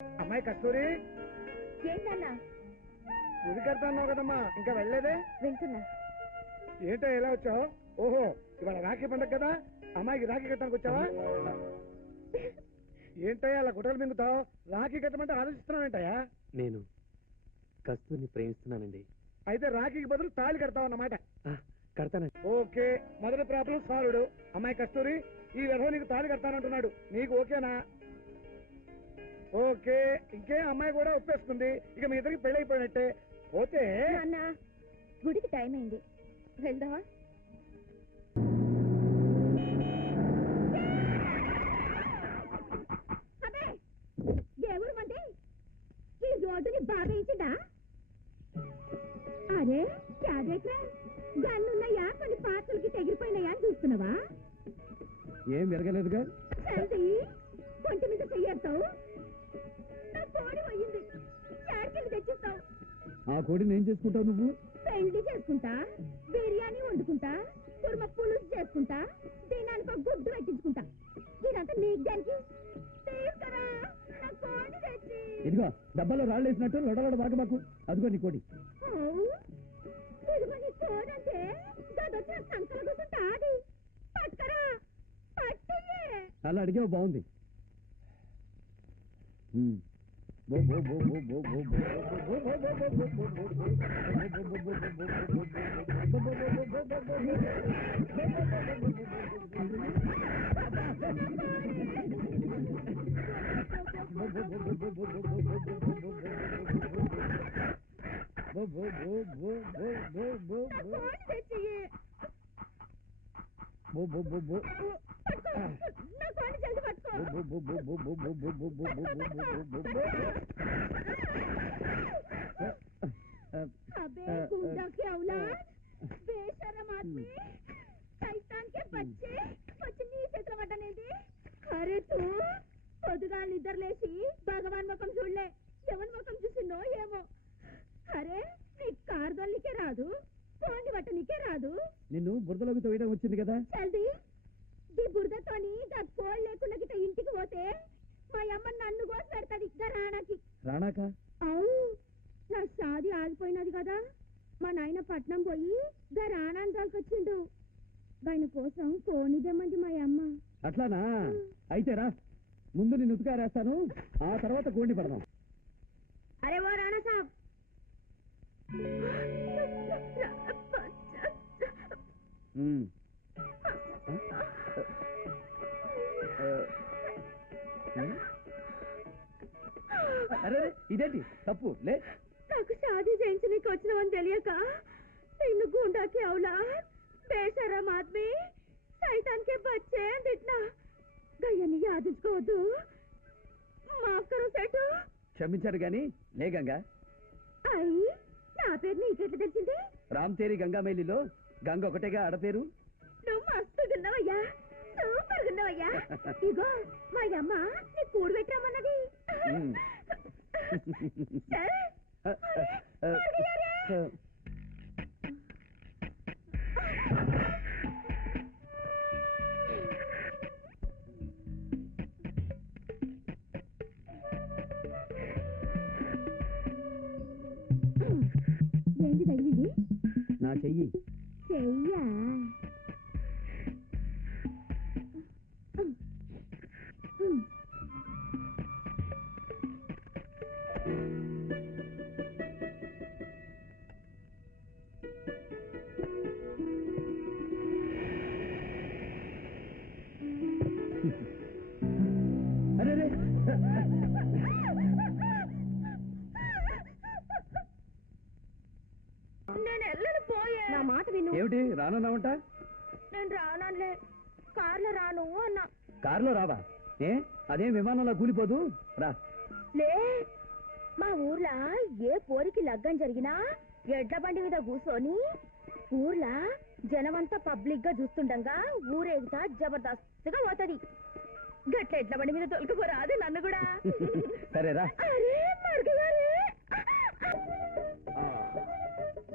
అమ్మాయి కస్తూరి? ఏంటన్నా? గుడి కడతాన్నావు కదమ్మా. ఇంకా వెళ్ళలేదే? వెళ్తున్నా ఏంటో ఎలా వచ్చావు? ఓహో ఇవాళ రాఖీ పండగ కదా. అమ్మాయికి రాఖీ కట్టడానికి వచ్చావా? ఏంటయ్యా అలా గుట్టలు మింగుతావు? రాఖీ కట్టమంటే ఆలోచిస్తున్నావేంటయ్యా? నేను కస్తూరిని ప్రేమిస్తున్నానండి. అయితే రాఖీకి బదులు తాళి కడతావు అన్నమాట. ఆ, కడతానండి. ఓకే మొదటి ప్రాబ్లం సాల్వ్డ్ అమ్మాయి కస్తూరి ఈ విధవ నీకు తాళి కడతానంటున్నాడు. నీకు ఓకేనా? ఓకే ఇంకే అమ్మాయి కూడా ఒప్పేసుకుంది. ఇక మీ ఇద్దరికి పెళ్ళి అయిపోయినట్టే పోతే నాన్న గుడికి టైం అయింది. అబ్బే ఎవరు మంది? ఈ రోడ్డుని బాగా ఇచ్చిందా? అరే క్యాదేక్రా గన్నున్నాయా? కొన్ని పాత్రలకి తెగిరిపోయినాయా అని చూస్తున్నావా? ఏం జరగలేదుగా చల్ది కొంటి మీద చెయ్యేస్తావు కోడి పోయింది చార్కెళ్ళి తెచ్చిస్తావు. ఆ కోడిని ఏం చేసుకుంటావు నువ్వు? పెళ్ళి చేసుకుంటా బిర్యానీ వండుకుంటా కుర్మ పులుసు చేసుకుంటా దీనానికి ఒక గుడ్డు పెట్టించుకుంటా. ఇదంతా నీకు దానికి తీసుకురా నా కోడి తెచ్చి. ఇదిగో డబ్బాలో రాళ్ళు వేసినట్టు లొడలొడ బాగా మాకు అదిగో నీ కోడి. అవు, ఇదిగో నీ కోడి అంటే గదొచ్చిన సంకల కూర్చుంటా అది పట్టుకరా. పట్టుయే. అలా అడిగావు బాగుంది. चाहिए अबे गुंडा के औलाद बेशरम आदमी शैतान के बच्चे कुछ नी చదవడనేది అరే భగవాన్ ముఖం చూడలే. ఎవరి ముఖం చూసిందో ఏమో. అరే నీ కారు దొల్లికే రాదు పోండి బట్ట నీకే రాదు. నిన్ను బురదలోకి తోయడం వచ్చింది కదా. చల్ది. ఈ బురదతోని కోళ్ళు లేకుండా గిట్ట ఇంటికి పోతే మా అమ్మ నన్ను కోసి పెడతాది రాణాకి. రాణాక? అవు నా షాది ఆగిపోయినది కదా. మా నాయన పట్నం పోయి గా రాణాన్ని వచ్చిండు ఆయన కోసం కోని తెమ్మంది మా అమ్మ. అట్లానా? అయితే రా. ముందు నేను ఉతికారేస్తాను. ఆ తర్వాత కోండి పడదాం. అరే ఓ రాణా సాబ్. ఉమ్. అరే ఇదేంటి? తప్పు లే. నాకు షాదీ చేయించడానికి వచ్చినవని తెలియక నిన్ను గుండాకి అవులా. బేషరం ఆద్మీ సైతాన్కే బచ్చే అని తిట్టినా. గయ్యని యాదించుకోవద్దు. మాఫ్ కరో సెటు క్షమించారు గాని లే గంగా. అయ్యి నా పేరు నీకెట్లా తెలిసింది? రామ్ తేరి గంగామైలిలో గంగ ఒకటేగా ఆడపేరు. నువ్వు మస్తు గున్నావయ్యా సూపర్ గున్నావయ్యా ఇగో మా అమ్మ నీ కూడు. అడిగారే. ఏంటి తగిలింది నా చెయ్యి. చెయ్యా? నా మాట విను. ఏమిటి? రానున్నావంట? నేను రానలే కార్లో రాను అన్నా. కారులో రావా? ఏ? అదేం విమానంలో కూలిపోదు? రా. లే మా ఊర్లో ఏ పోరికి లగ్గం జరిగినా ఎడ్ల బండి మీద కూర్చొని ఊర్లో జనమంతా పబ్లిక్గా చూస్తుండగా ఊరేగుతా జబర్దస్త్గా పోతది. గట్ల ఎడ్ల బండి మీద తొలకపోరాదు నన్ను కూడా. సరేరా అరే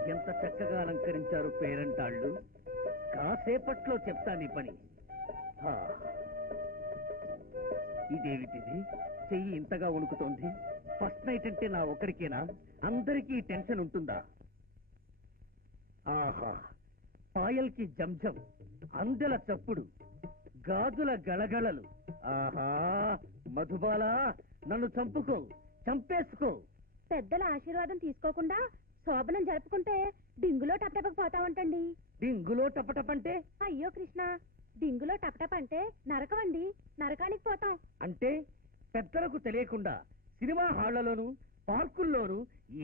ఎంత చక్కగా అలంకరించారు పేరంటాళ్ళు. కాసేపట్లో చెప్తా నీ పని. ఇదేమిటిది? చెయ్యి ఇంతగా వణుకుతోంది. ఫస్ట్ నైట్ అంటే నా ఒక్కడికేనా? అందరికీ టెన్షన్ ఉంటుందా? ఆహా. పాయల్కి జంజం అందెల చప్పుడు గాజుల గళగళలు. ఆహా. మధుబాల నన్ను చంపుకో చంపేసుకో. పెద్దల ఆశీర్వాదం తీసుకోకుండా శోభనం జరుపుకుంటే డింగులో టపటపకు పోతావంటండి. డింగులో టపటపంటే అయ్యో కృష్ణ డింగులో టపటప అంటే నరకమండి నరకానికి పోతాం. అంటే పెద్దలకు తెలియకుండా సినిమా హాళ్ళలోను పార్కుల్లోను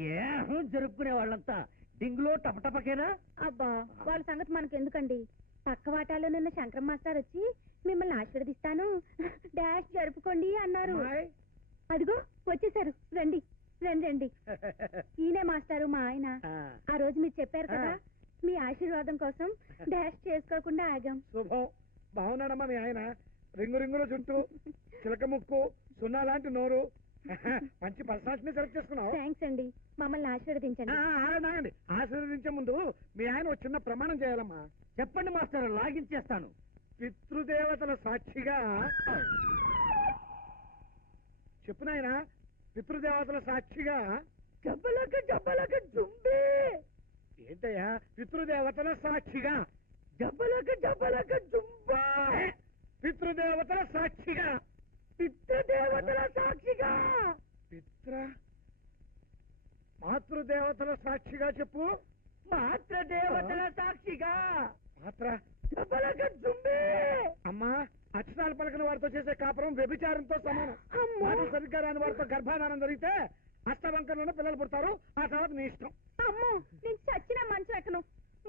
ఏహం జరుపుకునే వాళ్ళంతా డింగులో టపటపకేనా? అబ్బా వాళ్ళ సంగతి మనకెందుకండి? పక్క వాటాలో నిన్న శంకరం మాస్టర్ వచ్చి మిమ్మల్ని ఆశీర్వదిస్తాను. డాష్ జరుపుకోండి అన్నారు. అదిగో వచ్చేసారు. రండి. రండి రండి. ఈయనే మాస్టారు మా ఆయన. ఆ, రోజు మీరు చెప్పారు కదా మీ ఆశీర్వాదం కోసం డాష్ చేసుకోకుండా ఆగాం. శుభం. బాగున్నాడమ్మా మీ ఆయన. రింగు రింగుల చుట్టూ చిలక ముక్కు సున్నా లాంటి నోరు. మంచి పర్సనాలిటీని సెలెక్ట్ చేసుకున్నావు. థ్యాంక్స్ అండి. మమ్మల్ని ఆశీర్వదించండి. ఆగండి, ఆశీర్వదించే ముందు మీ ఆయన ఒక చిన్న ప్రమాణం చేయాలమ్మా. చెప్పండి మాస్టర్ లాగించేస్తాను. పితృదేవతల సాక్షిగా. చెప్పు నాయనా పితృదేవతల సాక్షిగా జబ్బలక జబ్బలక జుంబే. ఏంటయ్యా? పితృదేవతల సాక్షిగా. జబ్బలక జబ్బలక జుంబా. పితృదేవతల సాక్షిగా. పితృదేవతల సాక్షిగా. పిత్ర? మాతృదేవతల సాక్షిగా చెప్పు. మాత్ర దేవతల సాక్షిగా. మాత్ర? జబ్బలక జుంబే. అమ్మా అక్షరాలు పలకని వారితో చేసే కాపురం వ్యభిచారంతో సమానం. మాటలు సరిగ్గా రాని వారితో గర్భాధానం జరిగితే అష్టవంకరంలోనే పిల్లలు పుడతారు. ఆ తర్వాత నీ ఇష్టం. అమ్మో! నేను చచ్చిన మంచు ఎక్కను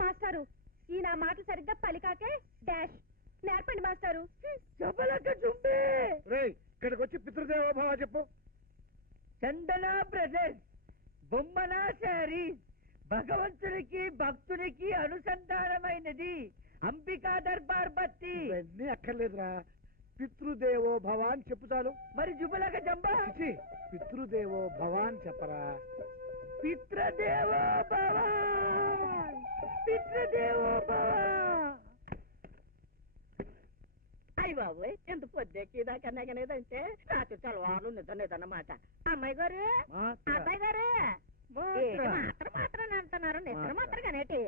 మాస్టారు ఈ నా మాటలు సరిగ్గా పలికాకే డాష్. నేర్పండి మాస్టారు. ఇక్కడికి వచ్చి పితృదేవోభవ చెప్పు. చందన బ్రదర్స్ బొమ్మన శారీస్ భగవంతునికి భక్తునికి అనుసంధానమైనది. అంబికా దర్బార్ బత్తి. ఇవన్నీ అక్కర్లేదురా. పితృదేవో భవ అని చెప్పు చాలు. మరి జుబలక జంబా. పితృదేవో భవ అని చెప్పరా. పితృదేవో భవ పితృదేవో భవ అయ్య బాబోయ్ ఎంత పొద్దెక్కి దాకా నెగనేదంటే రాత్రి చలవారు నిద్ర నిదన్నమాట అమ్మాయి గారు? అబ్బాయి గారు? మాత్రం అంటున్నారు నిద్ర మాత్రం కనేటి.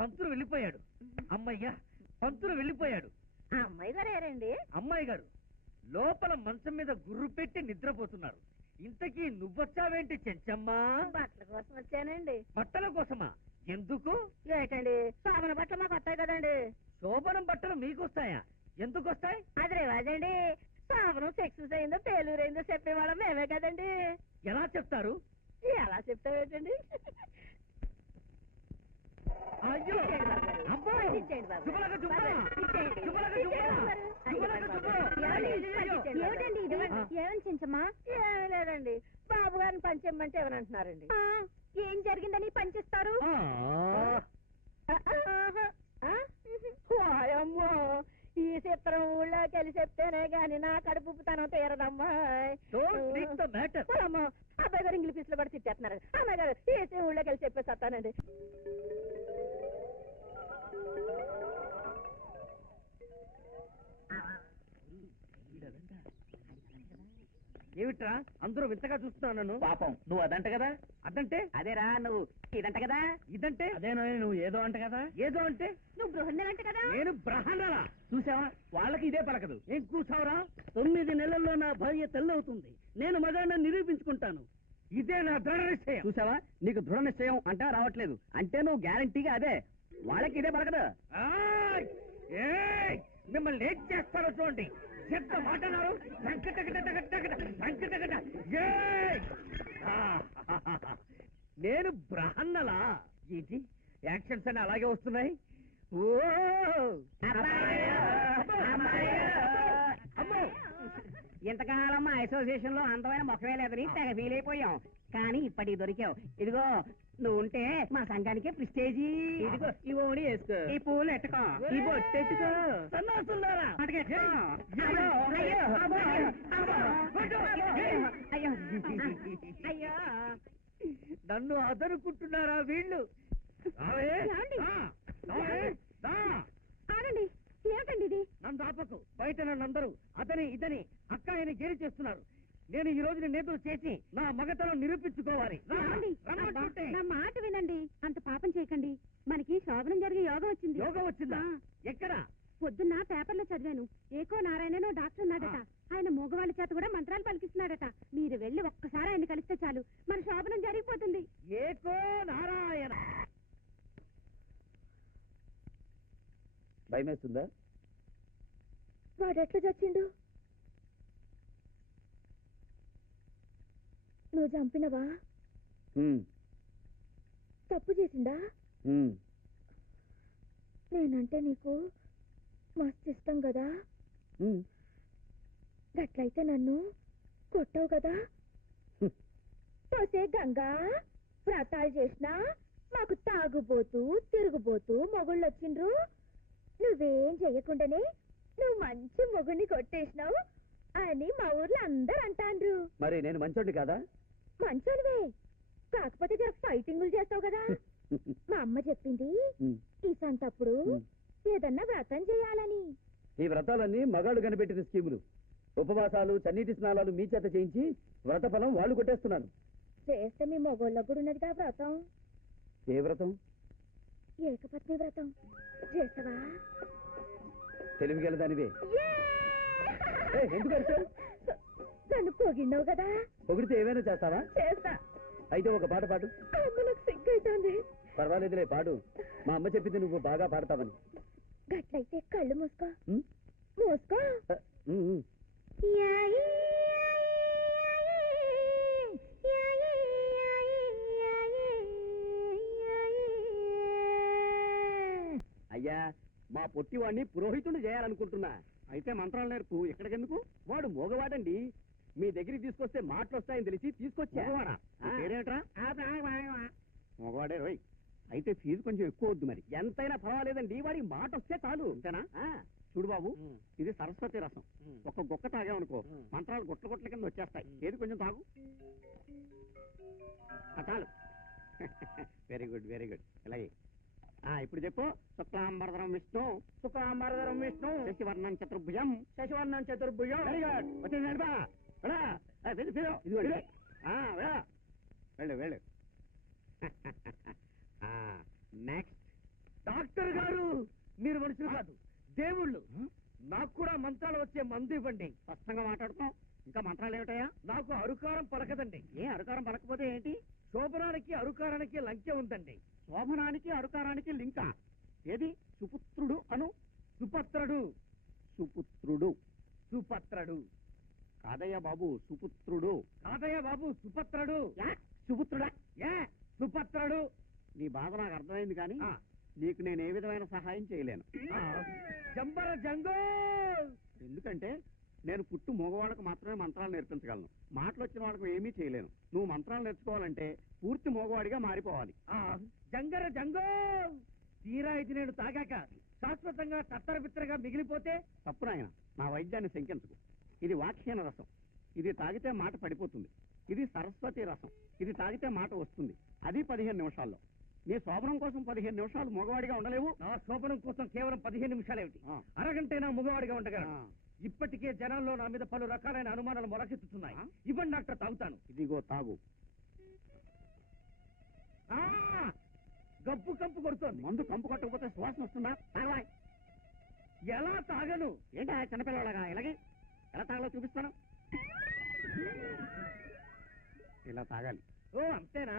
పంతులు వెళ్ళిపోయాడు. అమ్మయ్యా పంతులు వెళ్ళిపోయాడు. అమ్మాయి గారు ఏరండి అమ్మాయి గారు లోపల మంచం మీద గుర్రు పెట్టి నిద్రపోతున్నారు. ఇంతకీ నువ్వొచ్చావేంటి చెంచమ్మా? బట్టల కోసం వచ్చానండి. బట్టల కోసమా? ఎందుకు? ఏంటండి సామన బట్టలు మాకు వస్తాయి కదండి. శోభనం బట్టలు మీకొస్తాయా? ఎందుకు వస్తాయి అది రివాజండి సామనం సక్సెస్ అయిందో ఫెయిల్యూర్ అయిందో చెప్పేవాళ్ళం మేమే కదండి. ఎలా చెప్తారు? ఎలా చెప్తావేంటండి అయ్యో! బాబు. అబ్బో! ఇచ్చేయండి ఇచ్చేయండి. ఏమండి? అయ్యో! ఏమిటండి ఇది? ఆ. ఏమని చించమ్మా? ఏమీ లేదండి. బాబు గారిని పంచేయమంటే ఎవరంటున్నారండి ఆ, ఏం జరిగిందని పనిచేస్తారు ఆ. ఈ చిత్రం ఊళ్ళో కలిసి చెప్తేనే గాని నా కడుపు తనం తీరదమ్మా. అబ్బాయి ఇంగ్లీష్లో కూడా తిట్టేస్తున్నారు. అమ్మాయి గారు ఈ ఊళ్ళో కలిసి చెప్పేసి వస్తానండి. ఏమిట్రా? అందరూ వింతగా చూస్తున్నావు నన్ను. పాపం. నువ్వు అదంట కదా? అదంటే? అదేరా నువ్వు ఇదంట కదా? ఇదంటే? అదేనో నువ్వు ఏదో అంట కదా? ఏదో అంటే? నువ్వు బృహన్నలంట కదా? నేను బ్రహ్మణరా చూసావా? వాళ్ళకి ఇదే పలకదు. ఏం కూర్చావురా? తొమ్మిది నెలల్లో నా భార్య తెల్లవుతుంది. నేను మగాడిని నిరూపించుకుంటాను. ఇదే నా దృఢ నిశ్చయం. చూసావా? నీకు దృఢ నిశ్చయం అంటా రావట్లేదు. అంటే నువ్వు గ్యారంటీగా అదే. వాళ్ళకి ఇదే పలకదు. ఆయ్! ఏయ్! మిమ్మల్ని ఏం చేస్తారో చూడండి. ఎంత మాటన్నారు! నేను బ్రహన్నలా ఏంటి? యాక్షన్స్ అని అలాగే వస్తున్నాయి? ఇంతకాలం మా అసోసియేషన్లో అందమైన మొక్కవే లేదని తెగ ఫీల్ అయిపోయాం. కానీ ఇప్పటికి దొరికావు. ఇదిగో నువ్వు ఉంటే మా సంఘానికే ప్రిస్టేజీ ఇదిగో ఈ వేసుకో. ఈ పూలు ఎట్టుకో. ఈ బొట్టు ఎట్టుకో. సన్నాసులారా నన్ను అదనుకుంటున్నారా వీళ్ళు? ఆగండి. ఏమిటండి ఇది? నన్ను ఆపకు. బయట నన్నందరూ అతని ఇతని అక్క ఆయన గేలి చేస్తున్నారు. నేను ఈ రోజు నేతలు చేసి నా మగతనం నిరూపించుకోవాలి. నా మాట వినండి. అంత పాపం చేయకండి. మనకి శోభనం జరిగే యోగం వచ్చింది. యోగం వచ్చిందా. ఎక్కడ? పొద్దున్న పేపర్లో చదివాను. ఏకో నారాయణనో డాక్టర్ ఉన్నాడట. ఆయన మగవాళ్ళ చేత కూడా మంత్రాలు పలికిస్తున్నాడట. మీరు వెళ్ళి ఒక్కసారి ఆయన కలిస్తే చాలు. మన శోభనం జరిగిపోతుంది. ఏకో నారాయణ. భయమేస్తుందా? వాడు ఎట్లా చచ్చిండు? నువ్వు చంపినవా? తప్పు చేసిందా. నేనంటే నీకు మస్తు ఇష్టం కదా? ఉమ్. గట్లయితే నన్ను కొట్టవు కదా. పోసే గంగా వ్రతాలు చేసినా మాకు తాగుబోతూ తిరుగుబోతూ మొగుళ్ళు వచ్చిండ్రు నువ్వేం చెయ్యకుండానే నువ్వు మంచి మొగుడిని కొట్టేసినావు అని మా ఊర్లో అందరు అంటాండ్రు. మరి నేను మంచోడిని కాదా? మంచోనివే. కాకపోతే జర ఫైటింగులు చేస్తావు కదా. మా అమ్మ చెప్పింది. ఈ సంతప్పుడు. ఏదన్నా వ్రతం చేయాలని. ఈ వ్రతాలన్నీ మగాళ్ళు కనిపెట్టిన స్కీములు. ఉపవాసాలు చన్నీటి స్నానాలు మీ చేత చేయించి వ్రత ఫలం వాళ్ళు కొట్టేస్తున్నారు. చేస్తే మీ మొగోళ్ళకు కూడా ఉన్నదిగా వ్రతం. ఏ వ్రతం? ఏకపత్ని వ్రతం చేస్తావా తెలివిగల దానివే. ఏ, ఎందుకు అరిచావు? నన్ను పొగిడినావు కదా? పొగిడితే ఏమైనా చేస్తావా? చేస్తా. అయితే ఒక పాట పాడు. అమ్మ నాకు సిగ్గైతుంది. పర్వాలేదులే పాడు. మా అమ్మ చెప్పింది నువ్వు బాగా పాడతావని. గట్లయితే కళ్ళు మూసుకో? మూసుకో. పొట్టివాడిని పురోహితుడు చేయాలనుకుంటున్నా. అయితే మంత్రాలు నేర్పు ఇక్కడికెందుకు వాడు మోగవాడండి. మీ దగ్గరికి తీసుకొస్తే మాటలు వస్తాయని తెలిసి తీసుకొచ్చా? పేరేట్రా మగవాడే రోయ్ అయితే ఫీజు కొంచెం ఎక్కువ వద్దు మరి. ఎంతైనా పర్వాలేదండి వాడి మాట వస్తే చాలు. అంతేనా? చూడు బాబు ఇది సరస్వతి రసం. ఒక గుక్క తాగామనుకో మంత్రాలు గుట్ల గుట్ల కింద వచ్చేస్తాయి. ఏది కొంచెం తాగు. చాలు. Very good very good. ఇలాగే ఇప్పుడు చెప్పు. శుక్లాంబరధరం విష్ణు. శుక్లాంబరధరం విష్ణు. శశివర్ణం చతుర్భుజం. శశివర్ణం చతుర్భుజం. Very good. వెళ్ళు. వెళ్ళు నెక్స్ట్ డాక్టర్ గారు మీరు మనుషులు కాదు దేవుళ్ళు. నాకు కూడా మంత్రాలు వచ్చే మందు ఇవ్వండి. స్పష్టంగా మాట్లాడుతాం ఇంకా మంత్రాలు ఏమిటయా నాకు అరుకారం పలకదండి. ఏ అరుకారం పలకపోతే ఏంటి? శోభనానికి అరుకారానికి లంకె ఉందండి. శోభనానికి అరుకారానికి లింకా. ఏది? సుపుత్రుడు అను? సుపత్రుడు. సుపుత్రుడు. సుపత్రుడు. కాదయ్య బాబు సుపుత్రుడు. కాదయ్య బాబు సుపత్రుడు. యా, సుపుత్రుడా? ఏ సుపత్రుడు. నీ బాధ నాకు అర్థమైంది కానీ. నీకు నేను ఏ విధమైన సహాయం చేయలేను. జంబర జంగో! ఎందుకంటే నేను పుట్టు మగవాళ్ళకు మాత్రమే మంత్రాలు నేర్పించగలను. మాటలు వచ్చిన వాళ్ళకు ఏమీ చేయలేను. నువ్వు మంత్రాలు నేర్చుకోవాలంటే పూర్తి మగవాడిగా మారిపోవాలి. ఆ, జంగర జంగో! తీరా ఇది నేను తాగాక శాశ్వతంగా తత్తర బిత్తరగా మిగిలిపోతే తప్పు నాయన నా వైద్యాన్ని శంకించకు. ఇది వాక్యన రసం. ఇది తాగితే మాట పడిపోతుంది. ఇది సరస్వతి రసం. ఇది తాగితే మాట వస్తుంది. అది పదిహేను నిమిషాల్లో. నీ శోభనం కోసం పదిహేను నిమిషాలు మగవాడిగా ఉండలేవు. నా శోభనం కోసం కేవలం పదిహేను నిమిషాలేమిటి? ఆ. అరగంటైనా మగవాడిగా ఉండగలను. ఆ. ఇప్పటికే జనాల్లో నా మీద పలు రకాలైన అనుమానాలు మొలకెత్తుతున్నాయి? ఇవ్వండి డాక్టర్ తాగుతాను. ఇదిగో తాగు. ఆ! గప్పు కంపు కొడుతోంది. మందు కంపు కొట్టకపోతే సువాసన వస్తుందా? తాగవా ఎలా తాగను? ఏంటా చిన్నపిల్లలాగా ఇలాగే? ఎలా తాగాలో చూపిస్తాను. ఇలా తాగాలి. ఓ అంతేనా?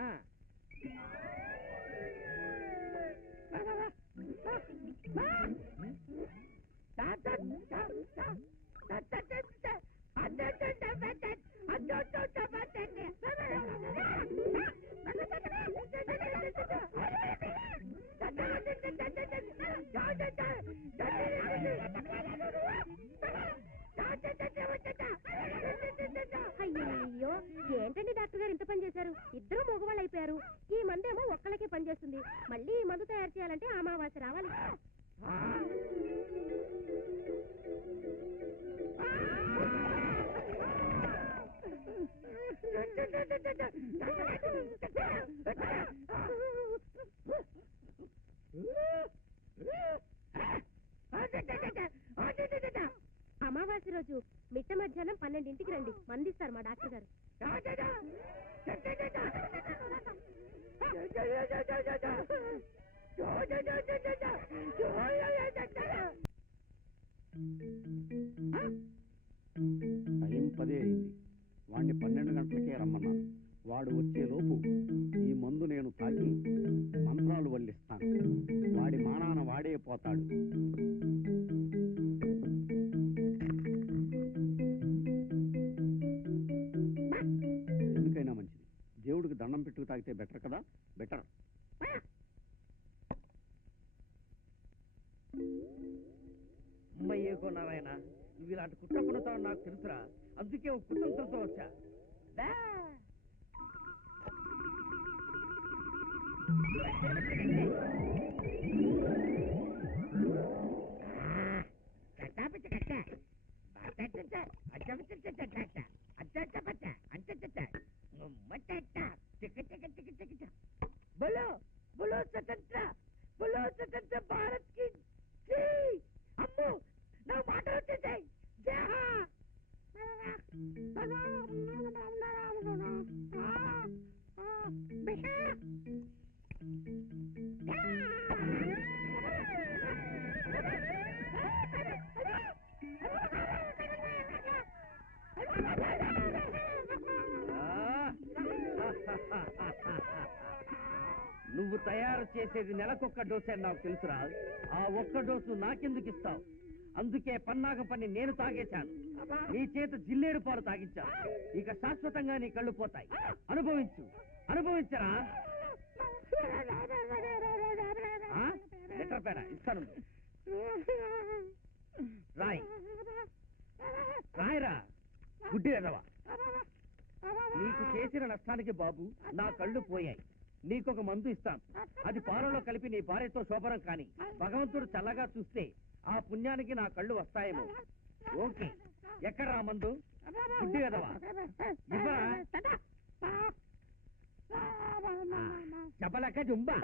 అమావాస్య రోజు మిట్ట మధ్యాహ్నం పన్నెండింటికి రండి. మందిస్తారు మా డాక్టర్ గారు. ఎందుకైనా మంచిది. దేవుడికి దండం పెట్టుకు తాగితే బెటర్ కదా? బెటర్. చేసేది నెలకొక్క డోసే అని నాకు తెలుసురా. ఆ ఒక్క డోసు నాకెందుకు ఇస్తావు? అందుకే పన్నాగ పని నేను తాగేశాను. నీ చేత జిల్లేడు పాలు తాగించా. ఇక శాశ్వతంగా నీ కళ్ళు పోతాయి. అనుభవించు. అనుభవించరా? ఆ? లెటర్ పేడ ఇస్తాను. రాయ్. రాయరా? గుడ్డి ఎదవా నీకు చేసిన నష్టానికి బాబు నా కళ్ళు పోయాయి. నీకొక మందు ఇస్తాం. అది పాలలో కలిపి నీ భార్యతో శోభరం కాని భగవంతుడు చల్లగా చూస్తే ఆ పుణ్యానికి నా కళ్ళు వస్తాయేమో. ఓకే. ఎక్కడ రా మందు? గుడ్డి కదవా జబలక జుంబా.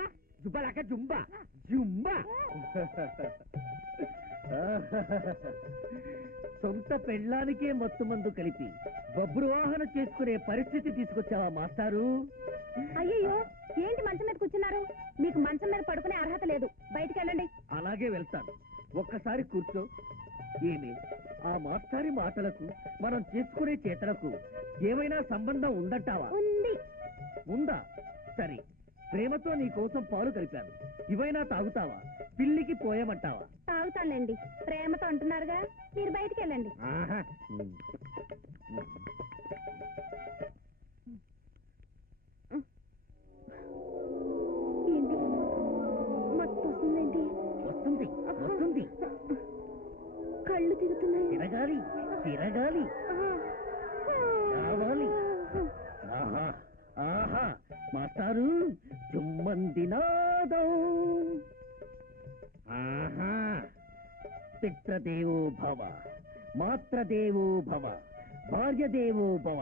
జుబలక జుంబా. జుంబా. సొంత పెళ్ళానికే మత్తు మందు కలిపి బబ్రువాహన చేసుకునే పరిస్థితి తీసుకొచ్చావా మాస్టారు? అయ్యో మీకు మంచం మీద పడుకునే అర్హత లేదు. బయటికి వెళ్ళండి. అలాగే వెళ్తాను. ఒక్కసారి కూర్చో. ఏమి? ఆ మాస్టారి మాటలకు మనం చేసుకునే చేతలకు ఏమైనా సంబంధం ఉందంటావా? ఉంది. ఉందా? సరే. ప్రేమతో నీ కోసం పాలు కలిపాను. ఇవైనా తాగుతావా? పిల్లికి పోయమంటావా? తాగుతానులేండి. ప్రేమతో అంటున్నారుగా. మీరు బయటికి వెళ్ళండి. ఆహా. తిరగాలి రావాలి ఆహా ఆహా మాస్టారు చుమ్మందినాదం ఆహా పిత్రదేవో భవ మాత్రదేవో భవ భార్యదేవో భవ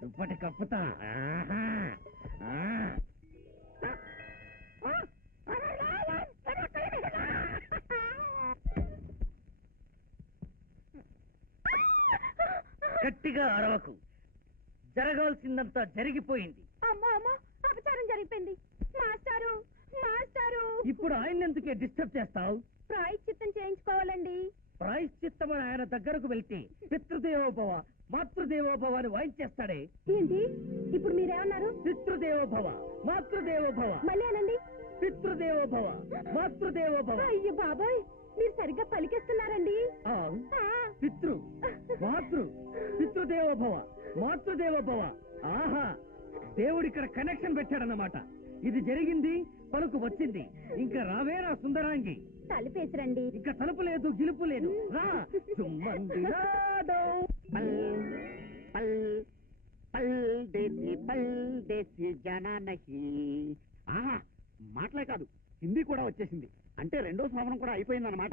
దుప్పటి కప్పుతా ఆహా గట్టిగా అరవకు. జరగాల్సిందంతా జరిగిపోయింది. అమ్మో అమ్మో అపచారం జరిగిపోయింది. మాస్టారు మాస్టారు. ఇప్పుడు ఆయన ఎందుకే డిస్టర్బ్ చేస్తావు? ప్రాయశ్చిత్తం చేయించుకోవాలండి. ప్రాయశ్చిత్తమని ఆయన దగ్గరకు వెళ్తే పితృదేవోభవ మాతృదేవోభవ అని వాయించేస్తాడే. ఏంటి? ఇప్పుడు మీరేమన్నారు? పితృదేవోభవ మాతృదేవోభవ. మళ్ళీ అనండి. పితృదేవోభవ మాతృదేవోభవ. అయ్యో బాబాయ్! మీరు సరిగ్గా పలికేస్తున్నారండి. పితృ మాతృ పితృదేవోభవ మాతృదేవోభవ. ఆహా దేవుడు ఇక్కడ కనెక్షన్ పెట్టాడన్నమాట. ఇది జరిగింది పలుకు వచ్చింది. ఇంకా రావే నా సుందరాంగి. తలుపేసిరండి. ఇంకా తలుపు లేదు గిలుపు లేదు. రా. చుమ్మంది. పల్ పల్ పల్ దేసి పల్ దేసి జనా నహి ఆహా మాటలే కాదు హిందీ కూడా వచ్చేసింది. అంటే రెండో శ్రావణం కూడా అయిపోయిందన్నమాట.